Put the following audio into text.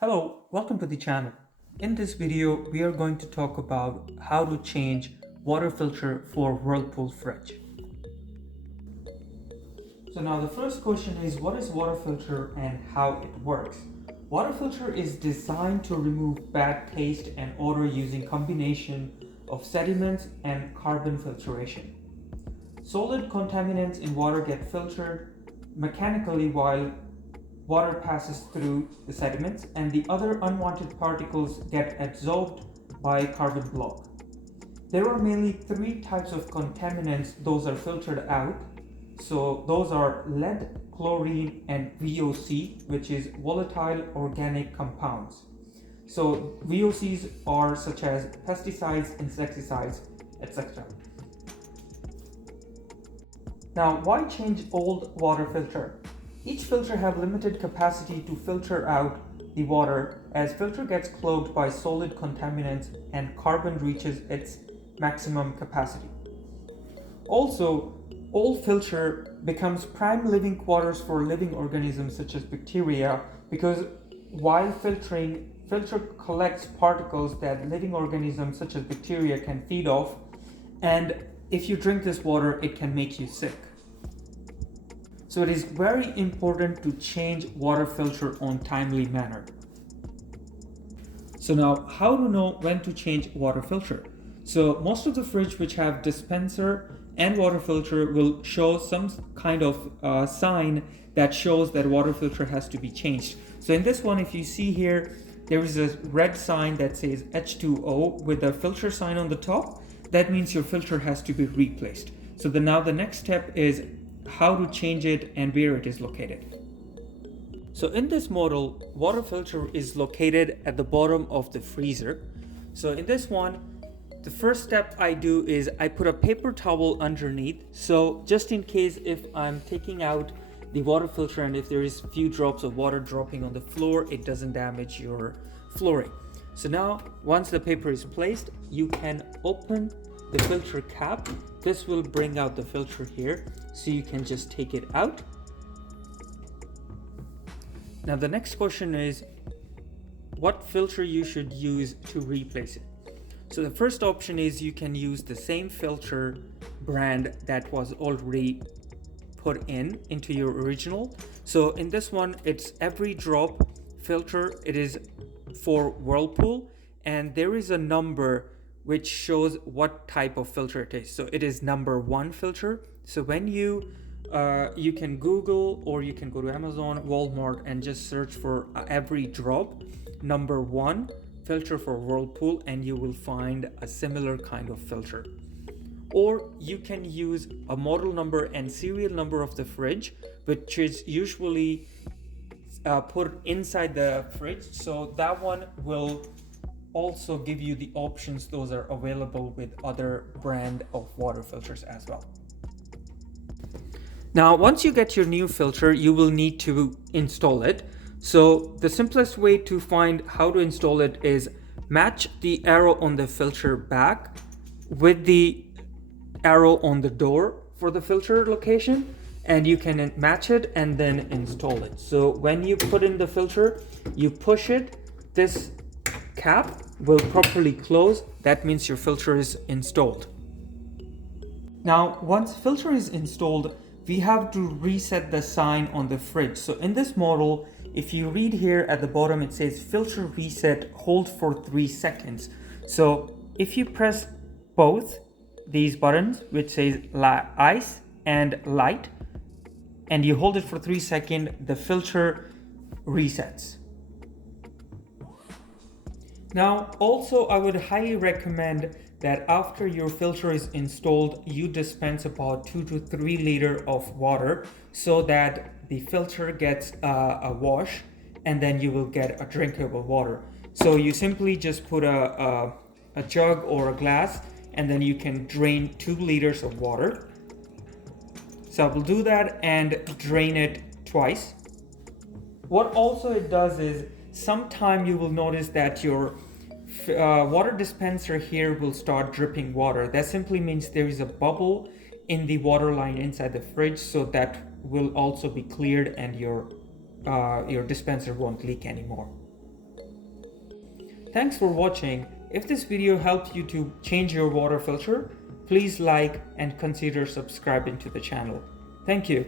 Hello, welcome to the channel. In this video, we are going to talk about how to change water filter for Whirlpool fridge. So now the first question is, what is water filter and how it works? Water filter is designed to remove bad taste and odor using combination of sediments and carbon filtration. Solid contaminants in water get filtered mechanically while water passes through the sediments, and the other unwanted particles get absorbed by carbon block. There are mainly three types of contaminants those are filtered out. So those are lead, chlorine, and VOC, which is volatile organic compounds. So VOCs are such as pesticides, insecticides, etc. Now, why change old water filter? Each filter have limited capacity to filter out the water as filter gets clogged by solid contaminants and carbon reaches its maximum capacity. Also, old filter becomes prime living quarters for living organisms such as bacteria because while filtering, filter collects particles that living organisms such as bacteria can feed off, and if you drink this water, it can make you sick. So it is very important to change water filter on timely manner. So now, how to know when to change water filter? So most of the fridge which have dispenser and water filter will show some kind of sign that shows that water filter has to be changed. So in this one, if you see here, there is a red sign that says H2O with a filter sign on the top. That means your filter has to be replaced. So now the next step is how to change it and where it is located. So in this model, water filter is located at the bottom of the freezer. So in this one, the first step I do is I put a paper towel underneath. So just in case if I'm taking out the water filter and if there is few drops of water dropping on the floor, it doesn't damage your flooring. So now once the paper is placed, you can open the filter cap. This will bring out the filter here, so you can just take it out. Now the next question is what filter you should use to replace it. So the first option is you can use the same filter brand that was already put into your original. So in this one, it's every drop filter. It is for Whirlpool, and there is a number which shows what type of filter it is. So it is number 1 filter. So when you can Google or you can go to Amazon, Walmart, and just search for every drop number 1 filter for Whirlpool, and you will find a similar kind of filter. Or you can use a model number and serial number of the fridge, which is usually put inside the fridge. So that one will also give you the options. Those are available with other brand of water filters as well. Now, once you get your new filter, you will need to install it. So the simplest way to find how to install it is match the arrow on the filter back with the arrow on the door for the filter location, and you can match it and then install it. So when you put in the filter, you push it, this cap will properly close. That means your filter is installed. Now, once filter is installed, we have to reset the sign on the fridge. So in this model, if you read here at the bottom, it says filter reset, hold for 3 seconds. So if you press both these buttons, which says ice and light, and you hold it for 3 seconds, the filter resets. Now, also I would highly recommend that after your filter is installed, you dispense about 2 to 3 liters of water so that the filter gets a wash, and then you will get a drinkable water. So you simply just put a jug or a glass, and then you can drain 2 liters of water. So I will do that and drain it twice. What also it does is sometime you will notice that your water dispenser here will start dripping water. That simply means there is a bubble in the water line inside the fridge, so that will also be cleared and your dispenser won't leak anymore. Thanks for watching. If this video helped you to change your water filter, please like and consider subscribing to the channel. Thank you.